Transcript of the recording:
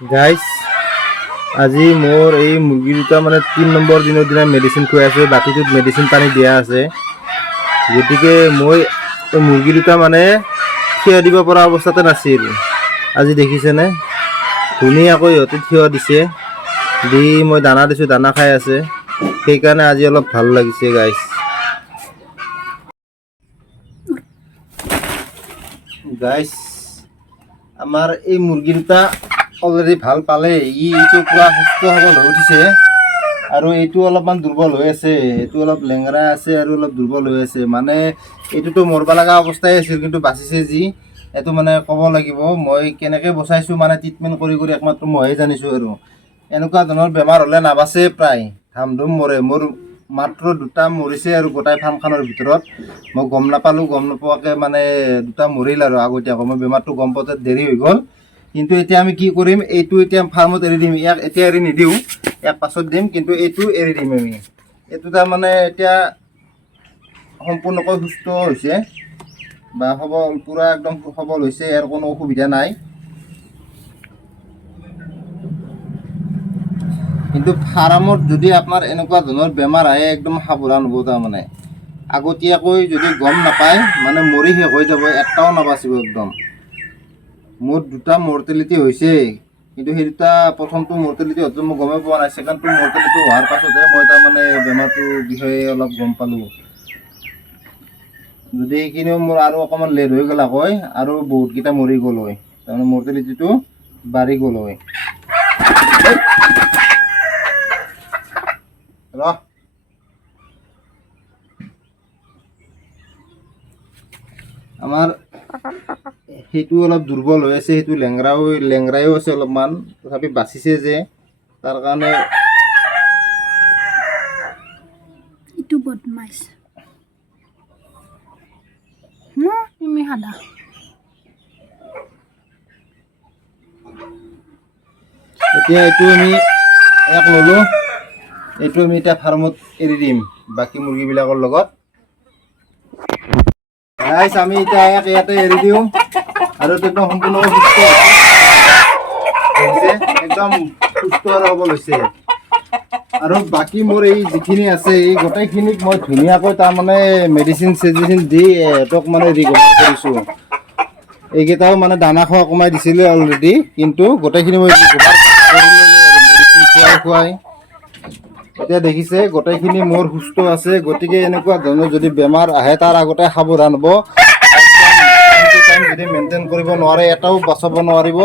Guys আজি মোৰ এই মুৰ্গী দুটা মানে 3 নম্বৰ দিনৰ দিনা মেডিচিন খুৱাই আছে, বাতিটোত মেডিচিন পানী দিয়া আছে। গতিকে মই এই মুৰ্গী দুটা মানে থিয় দিব পৰা অৱস্থাতে নাছিল। আজি দেখিছেনে ধুনীয়াকৈ সিহঁতে থিয় দিছে, দি মই দানা দিছোঁ, দানা খাই আছে। সেইকাৰণে আজি অলপ ভাল লাগিছে গাইজ। গাইজ আমাৰ এই মুৰ্গী দুটা অলৰেডি ভাল পালে, এইটো পুৰা সুস্থ সবল হৈ উঠিছে। আৰু এইটো অলপমান দুৰ্বল হৈ আছে, এইটো অলপ লেংৰা আছে আৰু অলপ দুৰ্বল হৈ আছে। মানে এইটোতো মৰব লগা অৱস্থাই আছিল, কিন্তু বাচিছে যি এইটো মানে ক'ব লাগিব। মই কেনেকৈ বচাইছোঁ মানে ট্ৰিটমেণ্ট কৰি কৰি একমাত্ৰ মইহে জানিছোঁ। আৰু এনেকুৱা ধৰণৰ বেমাৰ হ'লে নাবাচে, প্ৰায় ধাম ধুম মৰে। মোৰ মাত্ৰ দুটা মৰিছে আৰু গোটাই ফাৰ্মখনৰ ভিতৰত মই গম নাপালোঁ, গম নোপোৱাকৈ মানে দুটা মৰিল আৰু আগতীয়াকৈ। মই বেমাৰটো গম পাওঁতে দেৰি হৈ গ'ল। কিন্তু এতিয়া আমি কি কৰিম, এইটো এতিয়া ফাৰ্মত এৰি দিম। ইয়াক এতিয়া এৰি নিদিওঁ, ইয়াক পাছত দিম, কিন্তু এইটো এৰি দিম আমি। এইটো তাৰমানে এতিয়া সম্পূৰ্ণকৈ সুস্থ হৈছে বা সবল, পূৰা একদম সবল হৈছে, ইয়াৰ কোনো অসুবিধা নাই। কিন্তু ফাৰ্মত যদি আপোনাৰ এনেকুৱা ধৰণৰ বেমাৰ আহে, একদম সাৱধান হ'ব। তাৰমানে আগতীয়াকৈ যদি গম নাপায় মানে মৰি শেষ হৈ যাব, এটাও নাবাচিব একদম। মোৰ দুটা মৰ্টেলিটি হৈছে, কিন্তু সেই দুটা প্ৰথমটো মৰ্টেলিটি হয়তো মই গমেই পোৱা নাই। ছেকেণ্ডটো মৰ্টেলিটি হোৱাৰ পাছতহে মই তাৰমানে বেমাৰটোৰ বিষয়ে অলপ গম পালোঁ। যদি সেইখিনিও মোৰ আৰু অকণমান লেট হৈ গ'ল হয়, আৰু বহুতকেইটা মৰি গ'ল হয়, তাৰমানে মৰ্টেলিটিটো বাঢ়ি গ'ল হয়। আমাৰ সেইটো অলপ দুৰ্বল হৈ আছে, সেইটো লেংৰাইও আছে অলপমান, তথাপি বাচিছে যে, তাৰ কাৰণে itu বদমাইছ তুমি সাদা এতিয়া এইটো আমি এক ল'লোঁ, এইটো আমি এতিয়া ফাৰ্মত এৰি দিম বাকী মুৰ্গীবিলাকৰ লগত। গাইছ আমি এতিয়া ইয়াতে এৰি দিওঁ, আৰু একদম সম্পূৰ্ণ সুস্থ হৈছে, একদম সুস্থ আৰু সবল হৈছে। আৰু বাকী মোৰ এই যিখিনি আছে, এই গোটেইখিনিক মই ধুনীয়াকৈ তাৰমানে মেডিচিন চেডিচিন দি সিহঁতক মানে ৰিকভাৰ কৰিছোঁ। এইকেইটাও মানে দানা খোৱা কমাই দিছিলোঁ অলৰেডি, কিন্তু গোটেইখিনি মই ৰিকভাৰ কৰি ল'লোঁ আৰু মেডিচিন খুৱাই। এতিয়া দেখিছে গোটেইখিনি মোৰ সুস্থ আছে। গতিকে এনেকুৱা ধৰণৰ যদি বেমাৰ আহে, তাৰ আগতে সাৱধান হ'ব। একদম যদি মেইনটেইন কৰিব নোৱাৰে, এটাও বচাব নোৱাৰিব।